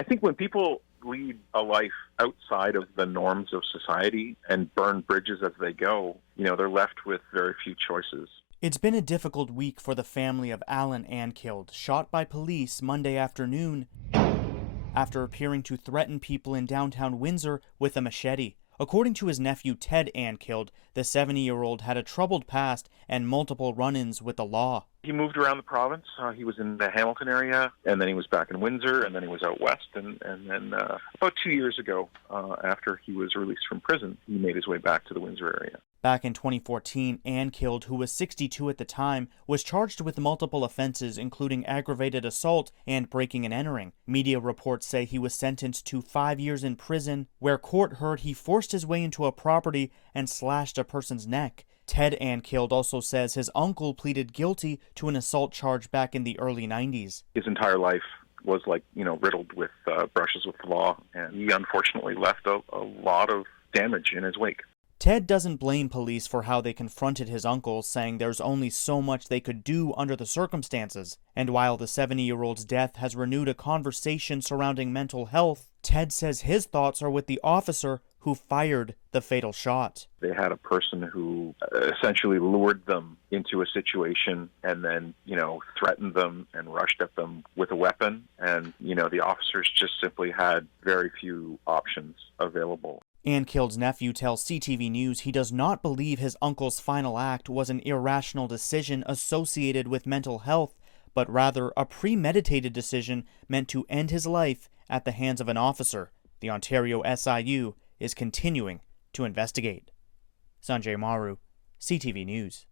I think when people lead a life outside of the norms of society and burn bridges as they go, they're left with very few choices. It's been a difficult week for the family of Allan Andkilde, shot by police Monday afternoon after appearing to threaten people in downtown Windsor with a machete. According to his nephew Ted Andkilde, the 70-year-old had a troubled past and multiple run-ins with the law. He moved around the province. He was in the Hamilton area, and then he was back in Windsor, and then he was out west. And then about 2 years ago, after he was released from prison, he made his way back to the Windsor area. Back in 2014, Andkilde, who was 62 at the time, was charged with multiple offenses, including aggravated assault and breaking and entering. Media reports say he was sentenced to 5 years in prison, where court heard he forced his way into a property and slashed a person's neck. Ted Andkilde also says his uncle pleaded guilty to an assault charge back in the early 90s. His entire life was riddled with brushes with the law, and he unfortunately left a lot of damage in his wake. Ted doesn't blame police for how they confronted his uncle, saying there's only so much they could do under the circumstances. And while the 70-year-old's death has renewed a conversation surrounding mental health, Ted says his thoughts are with the officer who fired the fatal shot. They had a person who essentially lured them into a situation and then, threatened them and rushed at them with a weapon. And, the officers just simply had very few options available. Andkilde's nephew tells CTV News he does not believe his uncle's final act was an irrational decision associated with mental health, but rather a premeditated decision meant to end his life at the hands of an officer. The Ontario SIU is continuing to investigate. Sanjay, Maru, CTV News.